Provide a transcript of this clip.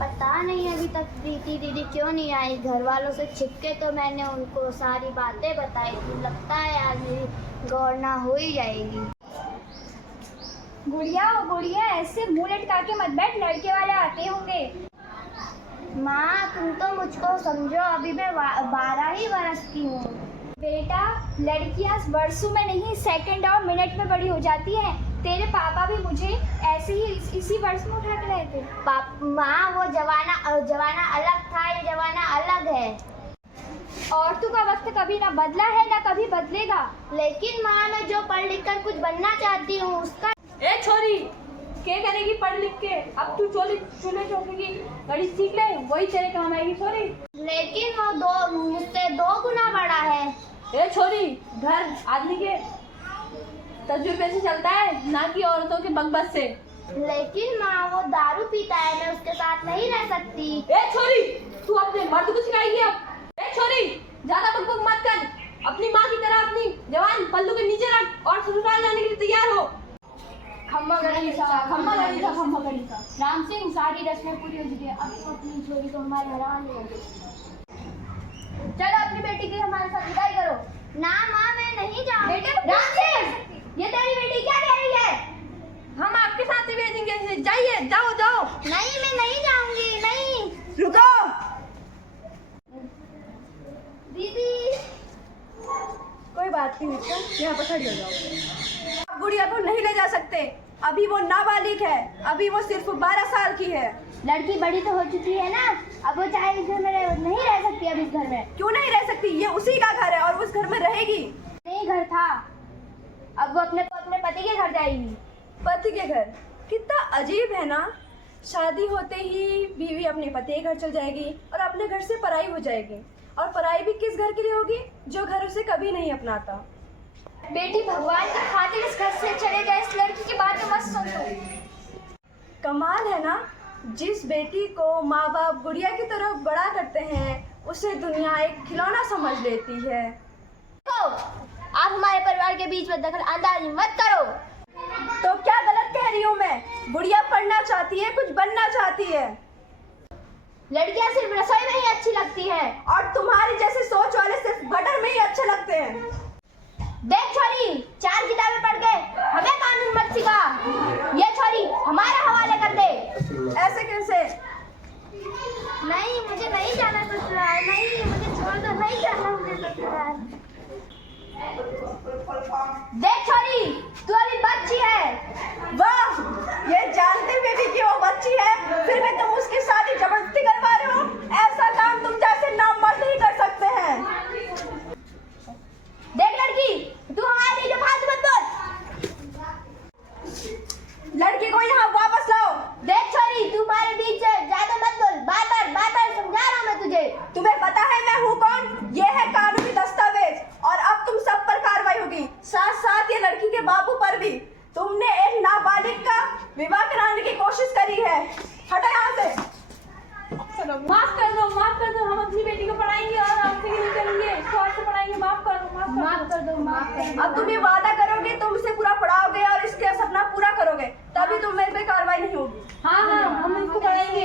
पता नहीं अभी तक प्रीति दीदी क्यों नहीं आई। घर वालों से छिपके तो मैंने उनको सारी बातें बताई थी। लगता है आज मेरी गौरना हो ही जाएगी। गुड़िया ऐसे मुंह लटका के मत बैठ, लड़के वाले आते होंगे। माँ तुम तो मुझको समझो, अभी मैं 12 ही बरस की हूँ। बेटा, लड़कियां वर्षों में नहीं सेकंड और मिनट में बड़ी हो जाती हैं। तेरे पापा भी मुझे ऐसे ही इसी वर्ष में उठा के लाए थे। माँ वो जमाना अलग था, ये जमाना अलग है। औरतों का वक्त कभी ना बदला है ना कभी बदलेगा। लेकिन माँ मैं जो पढ़ लिख कर कुछ बनना चाहती हूँ उसका। ए छोरी, क्या करेगी पढ़ लिख के? अब तू चूल्हे चौके की घड़ी सीख ले, वही तेरे काम आएगी छोरी। लेकिन वो मुझसे 2 गुना बड़ा है। ए छोरी, घर आदमी के तजुर्बे से चलता है, ना कि औरतों के बकबक से। लेकिन माँ वो दारू पीता है, मैं उसके साथ नहीं रह सकती। ए छोरी, तू अपने मर्द को सिखाएगी अब? ए छोरी, ज्यादा बकबक मत कर। अपनी माँ की तरह अपनी जवान पल्लू के नीचे रख और ससुराल जाने के लिए तैयार हो। खम्मा गणिसा राम सिंह, सारी रस्में पूरी हो चुकी है। अब तो अपनी छोरी को हमारे हैरान हो गई। चलो अपनी बेटी की हमारे साथ विदाई करो। ना माँ मैं नहीं जाऊँगी। बेटे राम सिंह, ये तेरी बेटी क्या कह रही है? हम आपके साथ ही भेजेंगे, जाइए, जाओ जाओ। नहीं मैं नहीं जाऊँगी, नहीं। रुको दीदी। कोई बात नहीं बेटा, यहाँ पर खड़ी हो जाओ। आप गुड़िया को नहीं ले जा सकते, अभी वो नाबालिग है, अभी वो सिर्फ 12 साल की है। लड़की बड़ी तो हो चुकी है ना, अब वो चाहे इस घर में नहीं रह सकती। अब इस घर में क्यों नहीं रह सकती? ये उसी का घर है और उस घर में रहेगी। नहीं घर था, अब वो अपने पति के घर जाएगी। पति के घर? कितना अजीब है ना, शादी होते ही बीवी अपने पति के घर चल जाएगी और अपने घर से पराई हो जाएगी। और पराई भी किस घर के लिए होगी? जो घर उसे कभी नहीं अपनाता। बेटी भगवान की खातिर इस घर से चले गए, इस लड़की की बातें मत सुन तू। कमाल है ना, जिस बेटी को माँ बाप गुड़िया की तरह बड़ा करते हैं उसे दुनिया एक खिलौना समझ लेती है। तो आप हमारे परिवार के बीच में दखल अंदाजी मत करो। तो क्या गलत कह रही हूँ मैं? गुड़िया पढ़ना चाहती है, कुछ बनना चाहती है। लड़कियां सिर्फ रसोई में ही अच्छी लगती हैं। और तुम्हारी जैसे सोच वाले सिर्फ बटर में ही अच्छे लगते हैं। देख छोरी, 4 किताबें पढ़ के हमें कानून मत सिखा। ये छोरी हमारे हवाले कर दे। ऐसे कैसे? नहीं मुझे नहीं जाना ससुराल, नहीं मुझे छोड़ दो, नहीं जाना मुझे ससुराल। देख छोरी, तू अभी बच्ची है। वाह, ये जानते हुए भी कि वो बच्ची है, फिर भी तुम उसकी शादी जबरदस्ती करवा रहे हो। ऐसा काम तुम जैसे नामर्द ही कर सकते हैं। देख लड़की, तू हमारे लिए फालतू मत बोल। लड़की को यहाँ वापस लाओ। देख छोरी, तू हमारे बीच ज्यादा मत बोल। बार बार समझा रहा हूँ मैं तुझे। तुम्हें पता है मैं हूँ कौन? ये है कानूनी दस्तावेज और अब तुम सब पर कार्रवाई होगी, साथ साथ ये लड़की के बाबू पर भी। तुमने एक नाबालिग का विवाह कराने की कोशिश करी है। हटो यहाँ से। माफ कर दो, हम अपनी बेटी को पढ़ाएंगे और आपसे नहीं करेंगे, स्वास्थ्य से पढ़ाएंगे। माफ कर दो। अब तुम ये वादा करोगे, तुम उसे पूरा पढ़ाओगे और इसके सपना पूरा करोगे, तभी तुम मेरे पे कार्रवाई नहीं होगी। हाँ